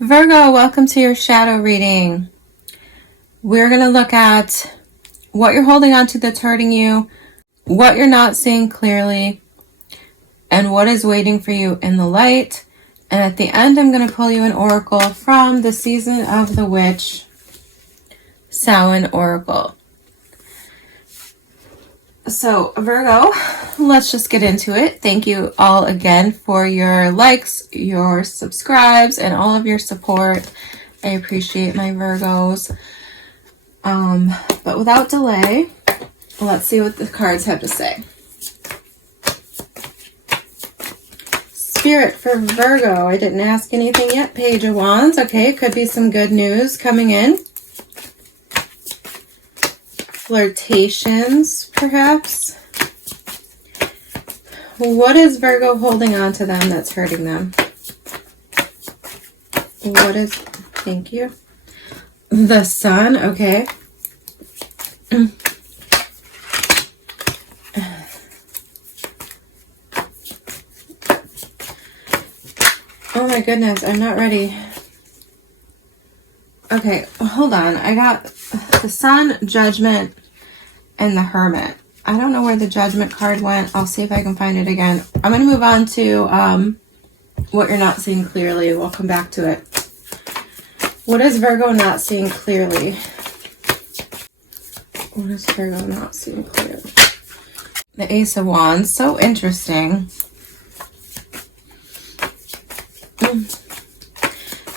Virgo, welcome to your shadow reading. We're going to look at what you're holding on to that's hurting you, what you're not seeing clearly, and what is waiting for you in the light. And at the end, I'm going to pull you an oracle from the Season of the Witch Samhain Oracle. So Virgo, let's just get into it. Thank you all again for your likes, your subscribes, and all of your support. I appreciate my Virgos. But without delay, let's see what the cards have to say. Spirit for Virgo. I didn't ask anything yet. Page of Wands. Okay, could be some good news coming in. Flirtations, perhaps. What is Virgo holding on to them that's hurting them? What is, thank you. The Sun, okay. Oh my goodness, I'm not ready. Okay, hold on. I got the Sun, Judgment, and the Hermit. I don't know where the Judgment card went. I'll see if I can find it again. I'm going to move on to what you're not seeing clearly. We'll come back to it. What is Virgo not seeing clearly? What is Virgo not seeing clearly? The Ace of Wands. So interesting.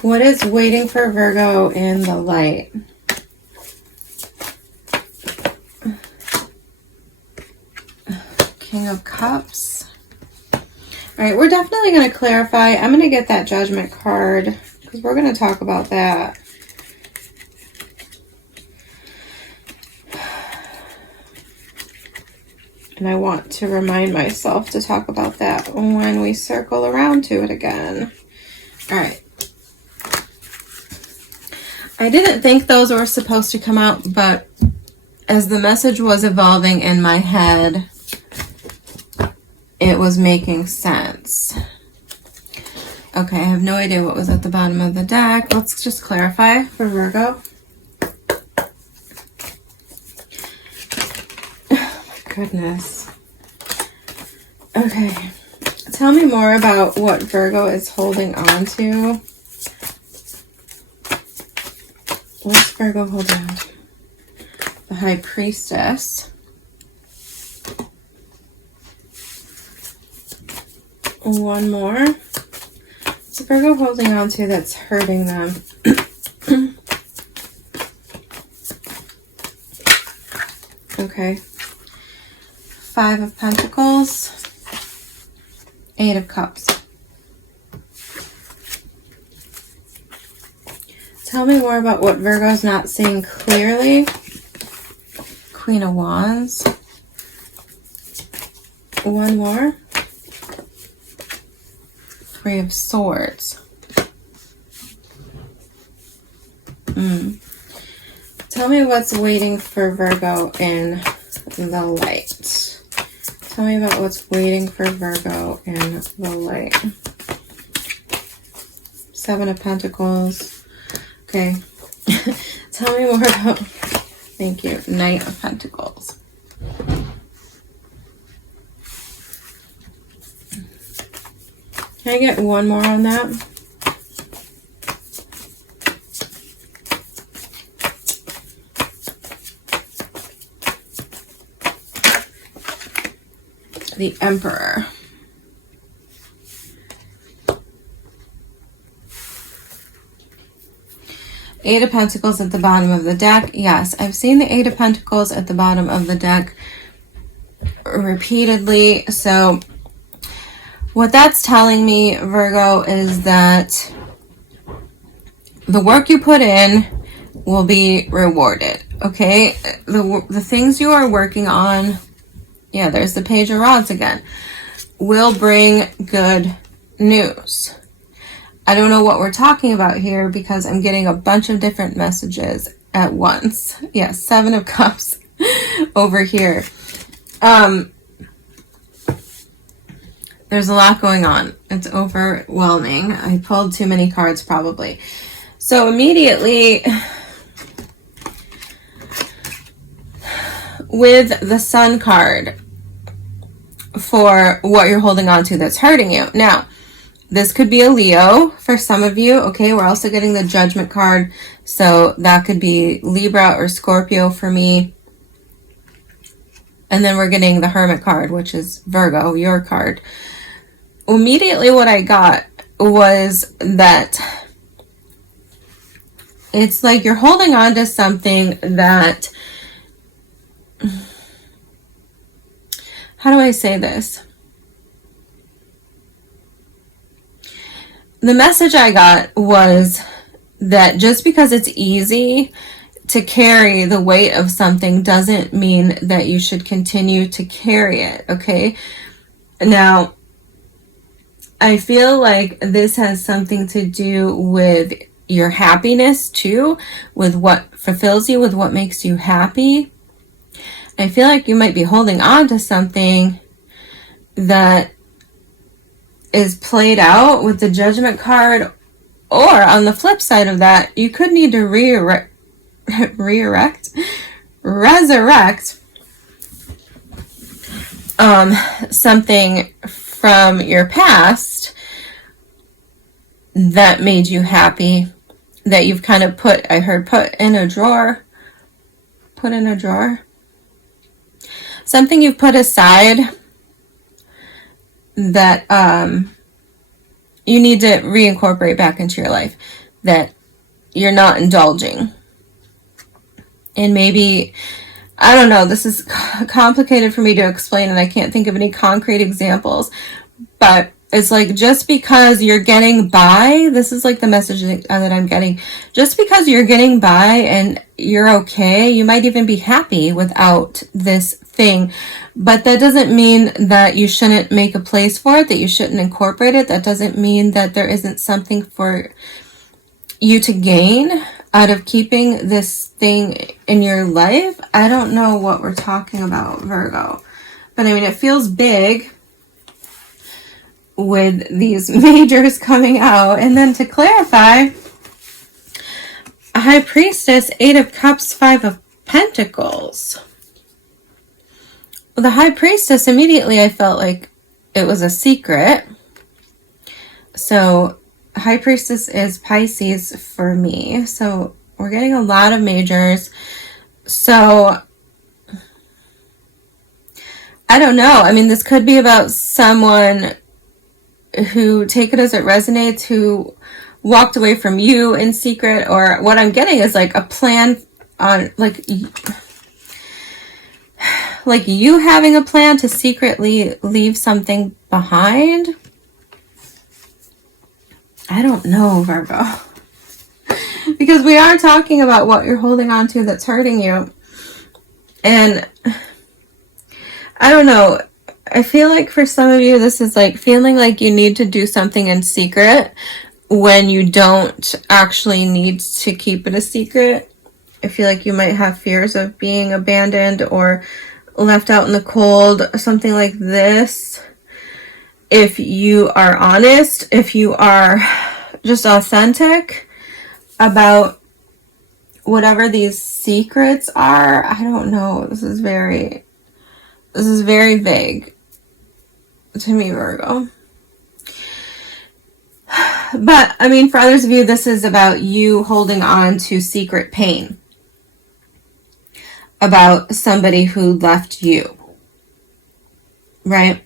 What is waiting for Virgo in the light? King of Cups. All right, we're definitely going to clarify. I'm going to get that Judgment card because we're going to talk about that. And I want to remind myself to talk about that when we circle around to it again. All right. I didn't think those were supposed to come out, but as the message was evolving in my head, it was making sense. Okay, I have no idea what was at the bottom of the deck. Let's just clarify for Virgo. Oh my goodness. Okay, tell me more about what Virgo is holding on to. What's Virgo holding on to? The High Priestess. One more. What's Virgo holding on to that's hurting them? Okay. Five of Pentacles. Eight of Cups. Tell me more about what Virgo's not seeing clearly. Queen of Wands. One more. Three of Swords. Tell me what's waiting for Virgo in the light. Tell me about what's waiting for Virgo in the light. Seven of Pentacles. Okay. Tell me more about, thank you, Knight of Pentacles. Can I get one more on that? The Emperor. Eight of Pentacles at the bottom of the deck. Yes, I've seen the Eight of Pentacles at the bottom of the deck repeatedly. So what that's telling me, Virgo, is that the work you put in will be rewarded. Okay? The things you are working on, yeah, there's the Page of Rods again, will bring good news. I don't know what we're talking about here because I'm getting a bunch of different messages at once. Yes, Seven of Cups There's a lot going on. It's overwhelming. I pulled too many cards probably. So immediately with the Sun card for what you're holding on to that's hurting you. Now, this could be a Leo for some of you. Okay, we're also getting the Judgment card. So that could be Libra or Scorpio for me. And then we're getting the Hermit card, which is Virgo, your card. Immediately what I got was that it's like you're holding on to something that, how do I say this? The message I got was that just because it's easy to carry the weight of something doesn't mean that you should continue to carry it, okay? Now, I feel like this has something to do with your happiness too, with what fulfills you, with what makes you happy. I feel like you might be holding on to something that is played out with the Judgment card, or on the flip side of that, you could need to resurrect something from your past that made you happy, that you've kind of put in a drawer, something you've put aside that you need to reincorporate back into your life, that you're not indulging. And maybe, I don't know, this is complicated for me to explain and I can't think of any concrete examples, but it's like, just because you're getting by, this is like the message that I'm getting, just because you're getting by and you're okay, you might even be happy without this thing, but that doesn't mean that you shouldn't make a place for it, that you shouldn't incorporate it. That doesn't mean that there isn't something for you to gain out of keeping this thing in your life. I don't know what we're talking about, Virgo, but I mean, it feels big with these majors coming out. And then to clarify, a High Priestess, 8 of Cups, 5 of Pentacles. The High Priestess, immediately I felt like it was a secret. So High Priestess is Pisces for me. So we're getting a lot of majors. So I don't know. I mean, this could be about someone who, take it as it resonates, who walked away from you in secret, or what I'm getting is like a plan on like you having a plan to secretly leave something behind. I don't know, Virgo. Because we are talking about what you're holding on to that's hurting you. And I don't know. I feel like for some of you, this is like feeling like you need to do something in secret when you don't actually need to keep it a secret. I feel like you might have fears of being abandoned or left out in the cold, something like this. If you are honest, if you are just authentic about whatever these secrets are, I don't know. This is very vague to me, Virgo. But I mean, for others of you, this is about you holding on to secret pain about somebody who left you, right?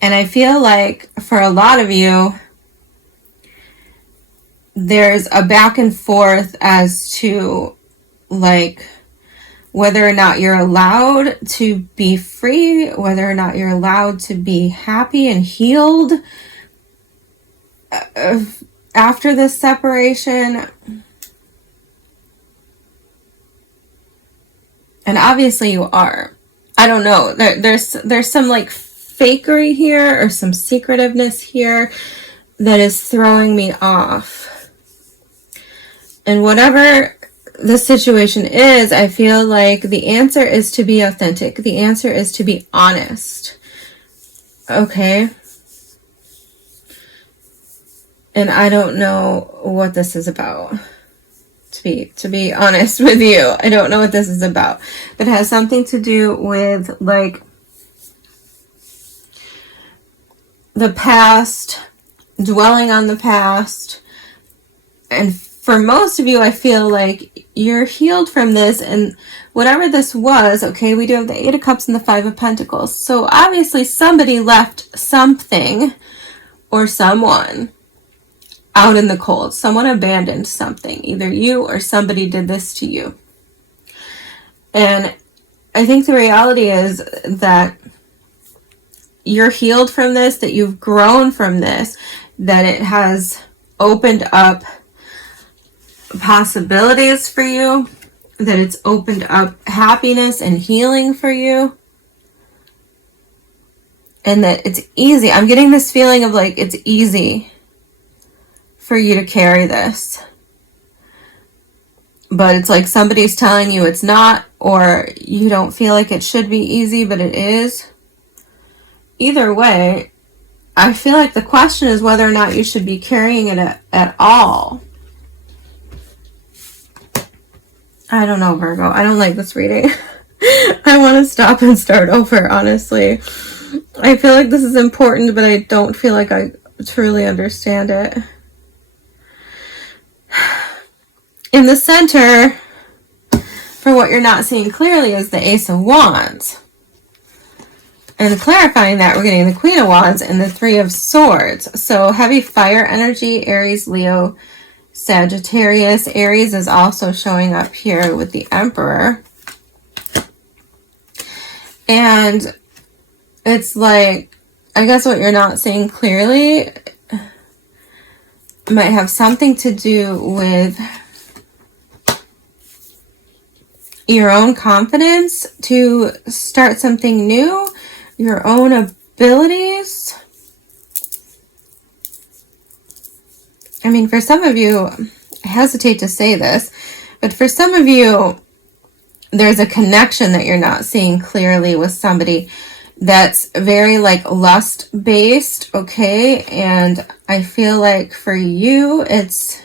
And I feel like for a lot of you, there's a back and forth as to like whether or not you're allowed to be free, whether or not you're allowed to be happy and healed after this separation. And obviously you are. I don't know. There's some like fakery here or some secretiveness here that is throwing me off. And whatever the situation is, I feel like the answer is to be authentic. The answer is to be honest. Okay? And I don't know what this is about. To be honest with you, I don't know what this is about. But it has something to do with like the past, dwelling on the past. And for most of you, I feel like you're healed from this, and whatever this was, okay, we do have the Eight of Cups and the Five of Pentacles. So obviously somebody left something or someone out in the cold. Someone abandoned something. Either you or somebody did this to you. And I think the reality is that you're healed from this, that you've grown from this, that it has opened up possibilities for you, that it's opened up happiness and healing for you, and that it's easy. I'm getting this feeling of like it's easy for you to carry this, but it's like somebody's telling you it's not, or you don't feel like it should be easy, but it is. Either way, I feel like the question is whether or not you should be carrying it at all. I don't know, Virgo. I don't like this reading. I want to stop and start over, honestly. I feel like this is important, but I don't feel like I truly understand it. In the center, for what you're not seeing clearly, is the Ace of Wands. And clarifying that, we're getting the Queen of Wands and the Three of Swords. So heavy fire energy, Aries, Leo, Sagittarius. Aries is also showing up here with the Emperor. And it's like, I guess what you're not seeing clearly might have something to do with your own confidence to start something new, your own abilities. I mean, for some of you, I hesitate to say this, but for some of you, there's a connection that you're not seeing clearly with somebody that's very like lust based, okay? And I feel like for you, it's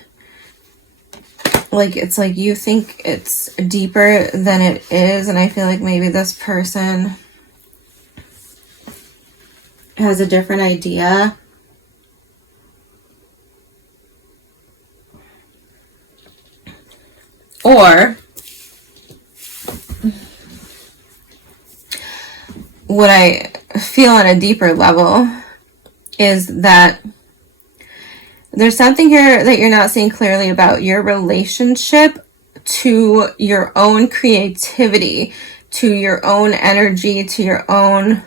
like you think it's deeper than it is, and I feel like maybe this person has a different idea. Or what I feel on a deeper level is that there's something here that you're not seeing clearly about your relationship to your own creativity, to your own energy, to your own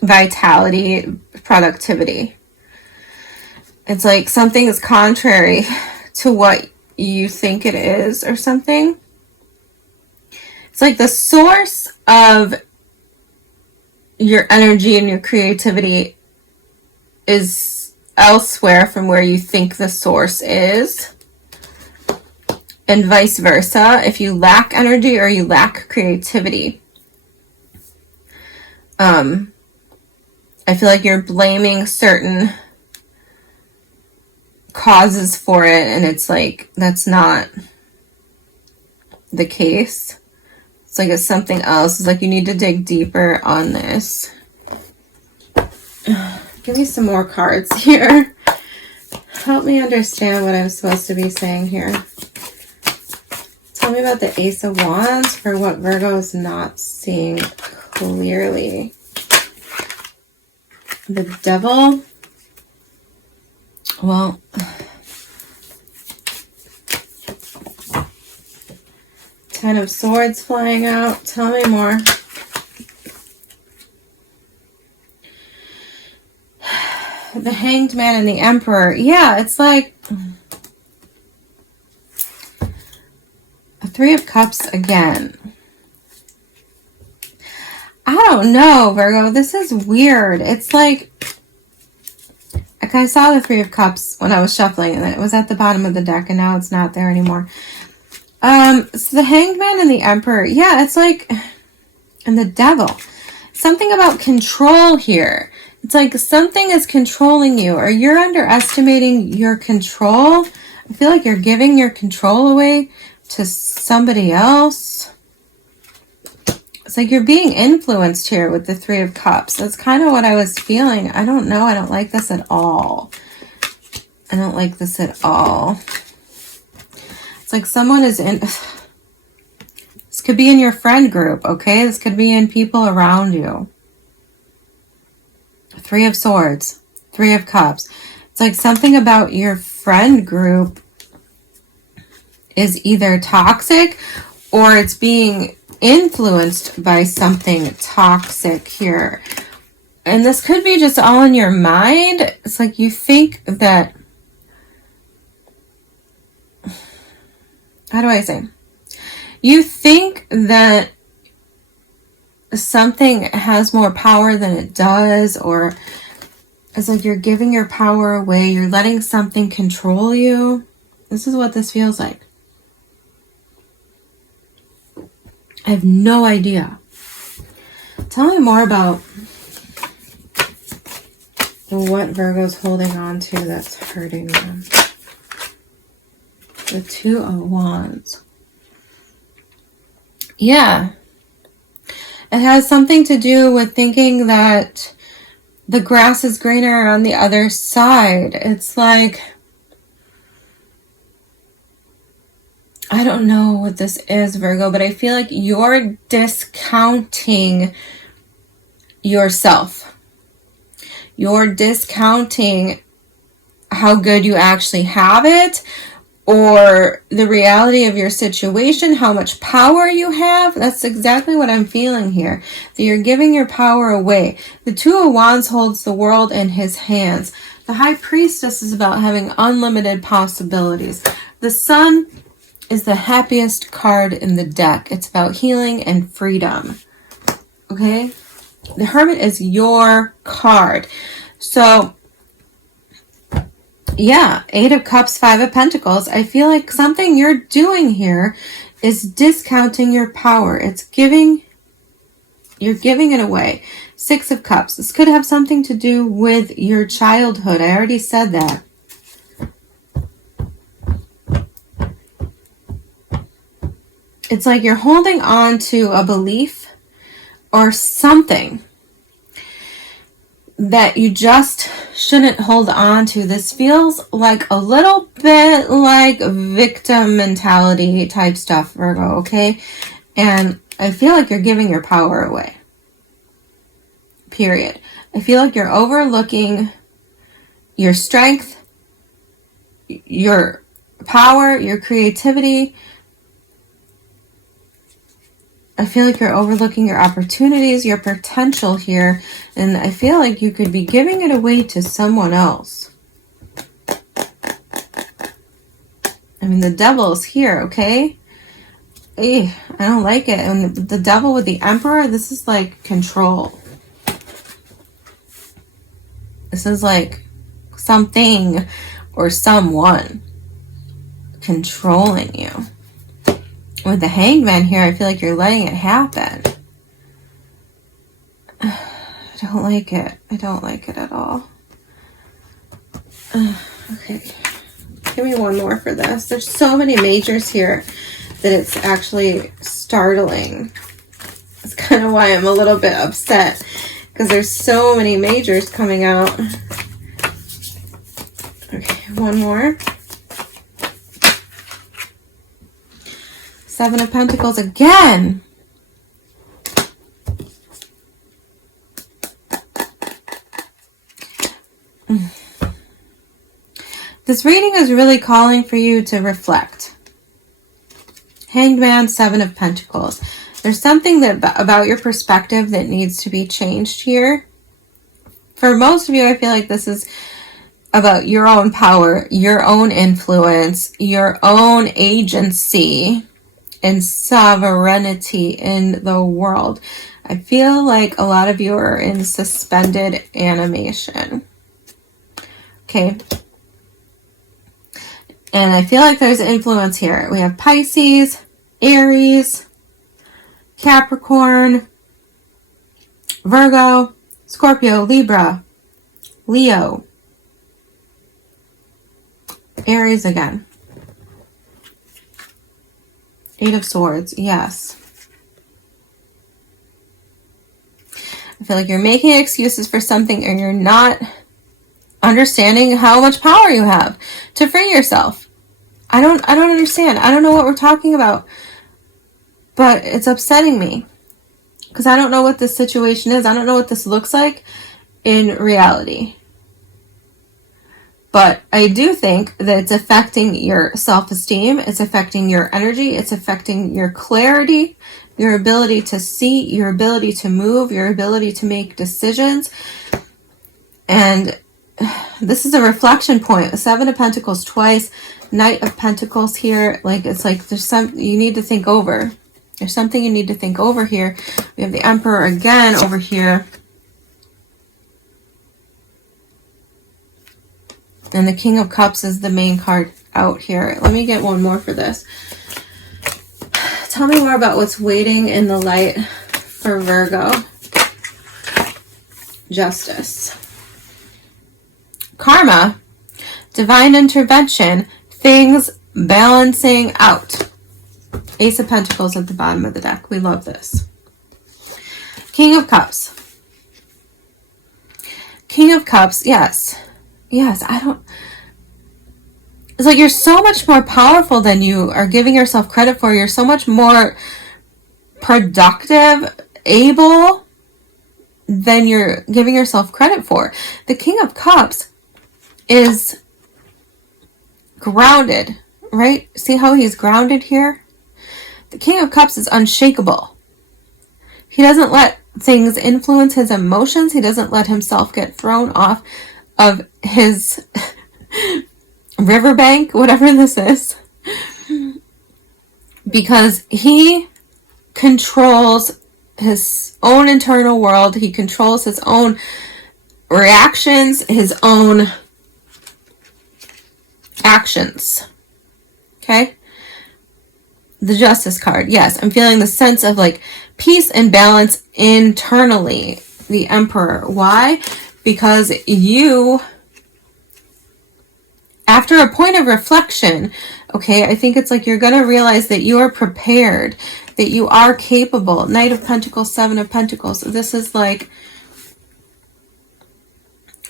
vitality, productivity. It's like something is contrary to what you think it is or something. It's like the source of your energy and your creativity is elsewhere from where you think the source is, and vice versa. If you lack energy or you lack creativity, I feel like you're blaming certain causes for it, and it's like that's not the case. It's like it's something else. It's like you need to dig deeper on this. Give me some more cards here. Help me understand what I'm supposed to be saying here. Tell me about the Ace of Wands for what Virgo is not seeing clearly. The Devil. Well, Ten of Swords flying out. Tell me more. The Hanged Man and the Emperor. Yeah, it's like a Three of Cups again. I don't know, Virgo. This is weird. It's like I saw the Three of Cups when I was shuffling, and it was at the bottom of the deck, and now it's not there anymore. So the Hanged Man and the Emperor. Yeah, it's like, and the Devil. Something about control here. It's like something is controlling you, or you're underestimating your control. I feel like you're giving your control away to somebody else. It's like you're being influenced here with the Three of Cups. That's kind of what I was feeling. I don't know. I don't like this at all. I don't like this at all. It's like someone is in... This could be in your friend group, okay? This could be in people around you. Three of Swords. Three of Cups. It's like something about your friend group is either toxic or it's being influenced by something toxic here. And this could be just all in your mind. It's like you think that... How do I say? You think that something has more power than it does, or it's like you're giving your power away. You're letting something control you. This is what this feels like. I have no idea. Tell me more about what Virgo's holding on to that's hurting them. The Two of Wands. Yeah. It has something to do with thinking that the grass is greener on the other side. It's like, I don't know what this is, Virgo, but I feel like you're discounting yourself. You're discounting how good you actually have it, or the reality of your situation, how much power you have. That's exactly what I'm feeling here. That you're giving your power away. The Two of Wands holds the world in his hands. The High Priestess is about having unlimited possibilities. The Sun is the happiest card in the deck. It's about healing and freedom. Okay? The Hermit is your card. So... yeah, Eight of Cups, Five of Pentacles. I feel like something you're doing here is discounting your power. You're giving it away. Six of Cups. This could have something to do with your childhood. I already said that. It's like you're holding on to a belief or something that you just shouldn't hold on to. This feels like a little bit like victim mentality type stuff, Virgo, okay? And I feel like you're giving your power away. Period. I feel like you're overlooking your strength, your power, your creativity. I feel like you're overlooking your opportunities, your potential here, and I feel like you could be giving it away to someone else. I mean, the Devil's here, okay? I don't like it. And the Devil with the Emperor, this is like control. This is like something or someone controlling you. With the Hanged Man here, I feel like you're letting it happen. I don't like it. I don't like it at all. Okay. Give me one more for this. There's so many majors here that it's actually startling. That's kind of why I'm a little bit upset, because there's so many majors coming out. Okay, one more. Seven of Pentacles again. This reading is really calling for you to reflect. Hanged Man, Seven of Pentacles. There's something that about your perspective that needs to be changed here. For most of you, I feel like this is about your own power, your own influence, your own agency and sovereignty in the world. I feel like a lot of you are in suspended animation. Okay. And I feel like there's influence here. We have Pisces, Aries, Capricorn, Virgo, Scorpio, Libra, Leo, Aries again. Eight of Swords, yes. I feel like you're making excuses for something and you're not understanding how much power you have to free yourself. I don't understand. I don't know what we're talking about, but it's upsetting me because I don't know what this situation is. I don't know what this looks like in reality. But I do think that it's affecting your self-esteem. It's affecting your energy. It's affecting your clarity, your ability to see, your ability to move, your ability to make decisions. And this is a reflection point. Seven of Pentacles twice, Knight of Pentacles here. Like, it's like there's some you need to think over. There's something you need to think over here. We have the Emperor again over here. And the King of Cups is the main card out here. Let me get one more for this. Tell me more about what's waiting in the light for Virgo. Justice. Karma. Divine intervention. Things balancing out. Ace of Pentacles at the bottom of the deck. We love this. King of Cups. King of Cups, yes. Yes, it's like you're so much more powerful than you are giving yourself credit for. You're so much more productive, able than you're giving yourself credit for. The King of Cups is grounded, right? See how he's grounded here? The King of Cups is unshakable. He doesn't let things influence his emotions. He doesn't let himself get thrown off of his riverbank, whatever this is, because he controls his own internal world. He controls his own reactions, his own actions. Okay? The Justice card. Yes, I'm feeling the sense of like peace and balance internally. The Emperor. Why? Because you, after a point of reflection, okay, I think it's like you're going to realize that you are prepared, that you are capable. Knight of Pentacles, Seven of Pentacles. This is like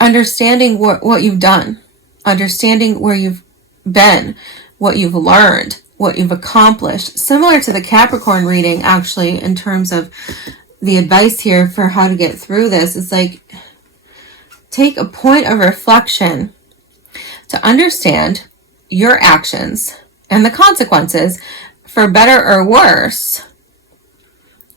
understanding what you've done, understanding where you've been, what you've learned, what you've accomplished. Similar to the Capricorn reading, actually, in terms of the advice here for how to get through this. It's like, take a point of reflection to understand your actions and the consequences, for better or worse,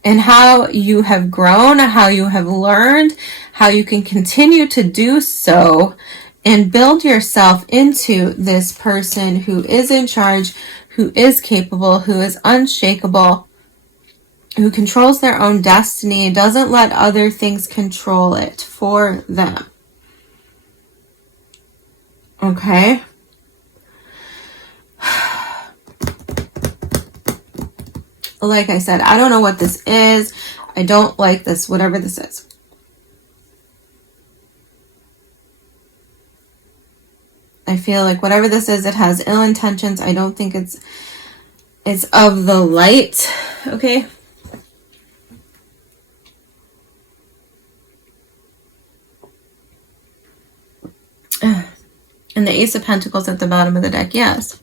and how you have grown, how you have learned, how you can continue to do so and build yourself into this person who is in charge, who is capable, who is unshakable, who controls their own destiny and doesn't let other things control it for them. Okay. Like I said, I don't know what this is. I don't like this, whatever this is. I feel like whatever this is, it has ill intentions. I don't think it's of the light. Okay. And the Ace of Pentacles at the bottom of the deck. Yes.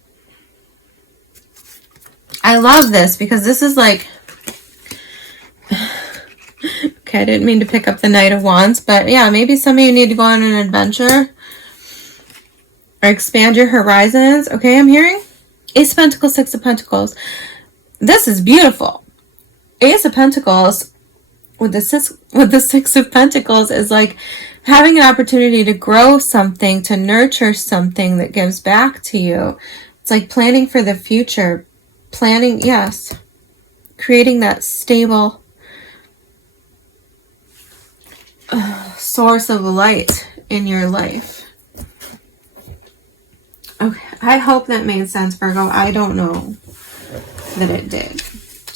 I love this because this is like... Okay, I didn't mean to pick up the Knight of Wands, but yeah, maybe some of you need to go on an adventure or expand your horizons. Okay, I'm hearing Ace of Pentacles, Six of Pentacles. This is beautiful. Ace of Pentacles with the Six of Pentacles is like having an opportunity to grow something, to nurture something that gives back to you. It's like planning for the future. Planning, yes. Creating that stable source of light in your life. Okay, I hope that made sense, Virgo. I don't know that it did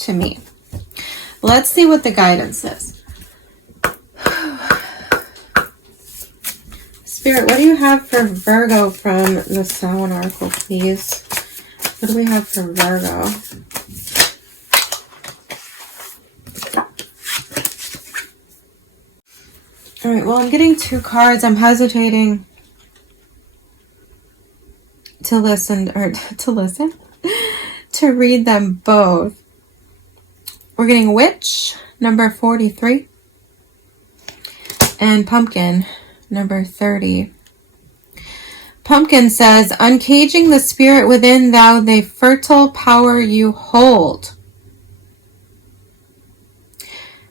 to me. Let's see what the guidance is. Spirit, what do you have for Virgo from the Seilonen oracle, please? What do we have for Virgo? All right, well, I'm getting 2 cards. I'm hesitating to listen, to read them both. We're getting Witch, number 43, and Pumpkin, number 30. Pumpkin says, uncaging the spirit within thou, the fertile power you hold.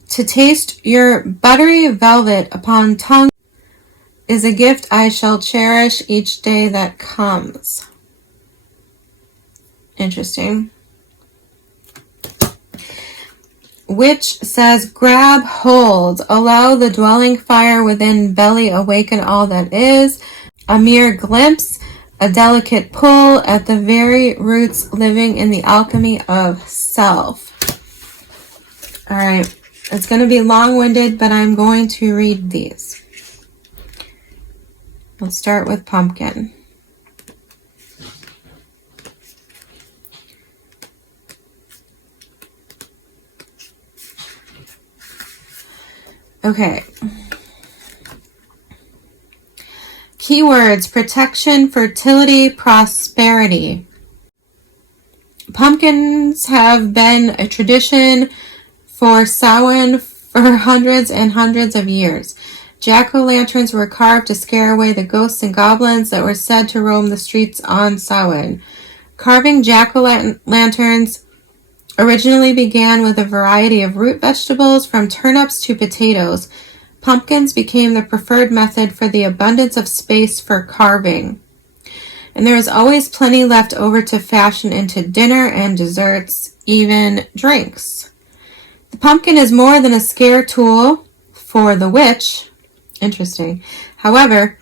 To taste your buttery velvet upon tongue is a gift I shall cherish each day that comes. Interesting. Witch says, grab hold, allow the dwelling fire within belly awaken all that is. A mere glimpse, a delicate pull at the very roots living in the alchemy of self. All right. It's going to be long-winded, but I'm going to read these. Let's start with Pumpkin. Okay. Keywords: protection, fertility, prosperity. Pumpkins have been a tradition for Samhain for hundreds and hundreds of years. Jack-o'-lanterns were carved to scare away the ghosts and goblins that were said to roam the streets on Samhain. Carving jack-o'-lanterns originally began with a variety of root vegetables, from turnips to potatoes. Pumpkins became the preferred method for the abundance of space for carving. And there was always plenty left over to fashion into dinner and desserts, even drinks. The pumpkin is more than a scare tool for the witch. Interesting. However,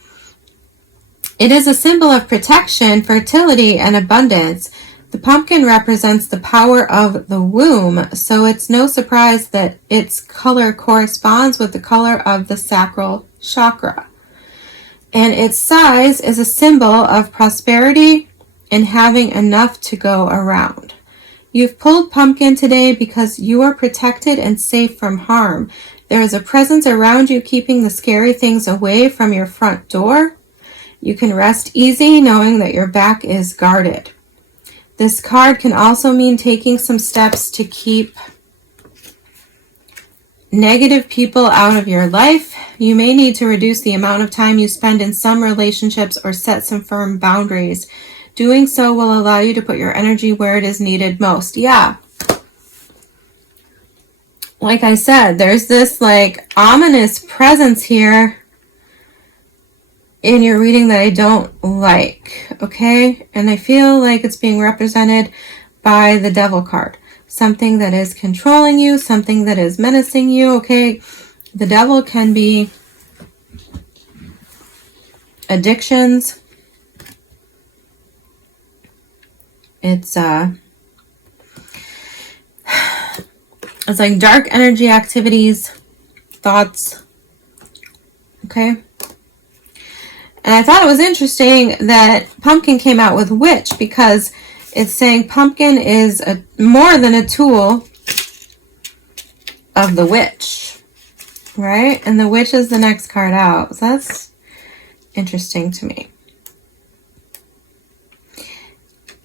it is a symbol of protection, fertility, and abundance. The pumpkin represents the power of the womb, so it's no surprise that its color corresponds with the color of the sacral chakra. And its size is a symbol of prosperity and having enough to go around. You've pulled pumpkin today because you are protected and safe from harm. There is a presence around you keeping the scary things away from your front door. You can rest easy knowing that your back is guarded. This card can also mean taking some steps to keep negative people out of your life. You may need to reduce the amount of time you spend in some relationships or set some firm boundaries. Doing so will allow you to put your energy where it is needed most. Yeah. Like I said, there's this like ominous presence here in your reading that I don't like, okay? And I feel like it's being represented by the Devil card. Something that is controlling you, something that is menacing you, okay? The Devil can be addictions. It's like dark energy activities, thoughts, okay? And I thought it was interesting that Pumpkin came out with Witch, because it's saying Pumpkin is more than a tool of the Witch, right? And the Witch is the next card out. So that's interesting to me.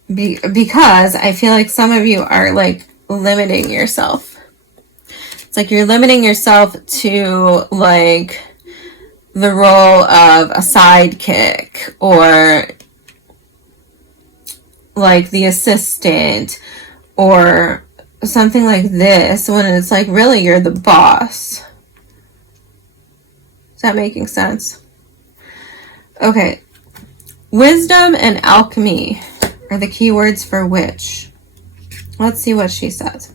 Because I feel like some of you are like limiting yourself. It's like you're limiting yourself to like the role of a sidekick or like the assistant or something like this, when it's like really you're the boss. Is that making sense? Okay. Wisdom and alchemy are the keywords for witch. Let's see what she says.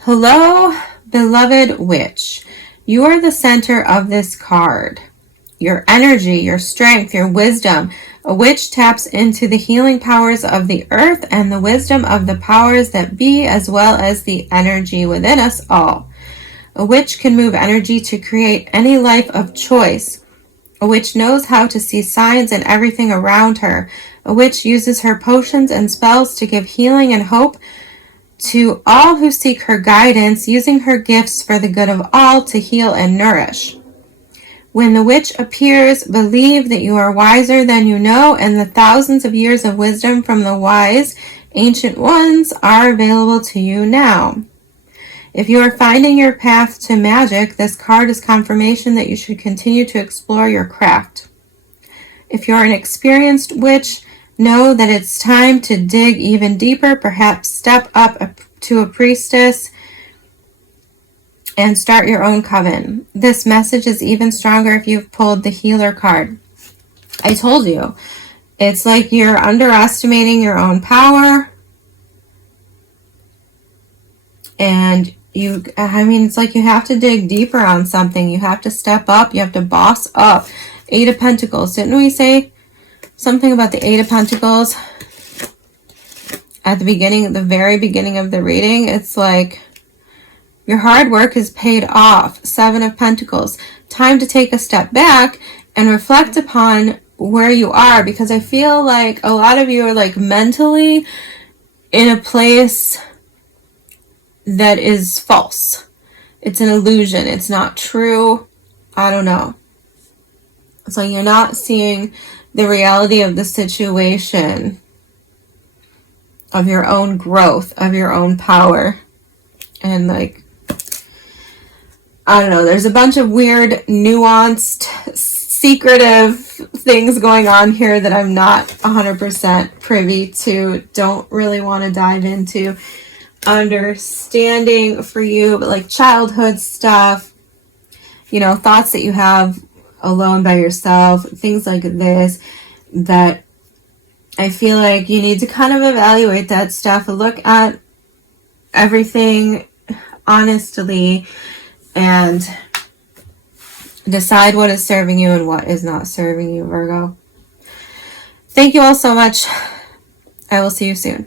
Hello, beloved witch. You are the center of this card. your energy, your strength, your wisdom. A witch taps into the healing powers of the earth and the wisdom of the powers that be, as well as the energy within us all. A witch can move energy to create any life of choice. A witch knows how to see signs in everything around her. A witch uses her potions and spells to give healing and hope to all who seek her guidance, using her gifts for the good of all to heal and nourish. When the witch appears, believe that you are wiser than you know, and the thousands of years of wisdom from the wise, ancient ones are available to you now. If you are finding your path to magic, this card is confirmation that you should continue to explore your craft. If you're an experienced witch, know that it's time to dig even deeper, perhaps step up to a priestess and start your own coven. This message is even stronger if you've pulled the healer card. I told you, it's like you're underestimating your own power. And it's like you have to dig deeper on something. You have to step up. You have to boss up. 8 of Pentacles. Didn't we say something about the 8 of Pentacles at the beginning, the very beginning of the reading? It's like your hard work is paid off. 7 of Pentacles. Time to take a step back and reflect upon where you are, because I feel like a lot of you are like mentally in a place that is false. It's an illusion. It's not true. I don't know. So you're not seeing the reality of the situation, of your own growth, of your own power. And like, I don't know, there's a bunch of weird, nuanced, secretive things going on here that I'm not 100% privy to, don't really want to dive into. Understanding for you, but like childhood stuff, you know, thoughts that you have alone by yourself, things like this, that I feel like you need to kind of evaluate that stuff, look at everything honestly, and decide what is serving you and what is not serving you, Virgo. Thank you all so much. I will see you soon.